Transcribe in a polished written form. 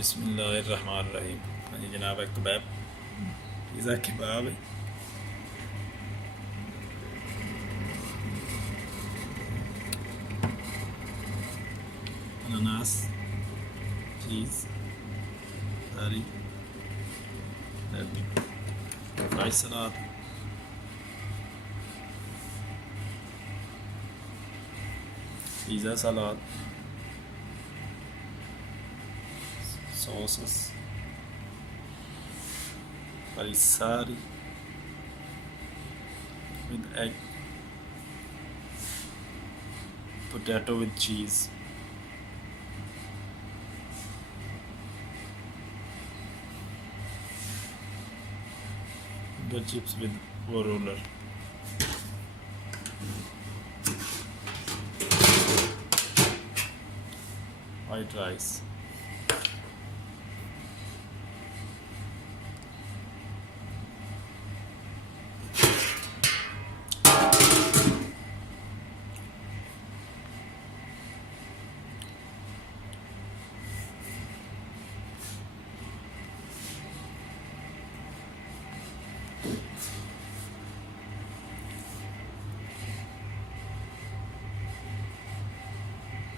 बिस्मिल्लाहिर्रहमानिर्रहीम। हाँ जी जनाब, एक कबाब, पिज़्ज़ा कबाब है। अनानास, चीज़, तारी, fries salad, pizza salad, sauces, farisari with egg, potato with cheese, the chips with roller, white rice,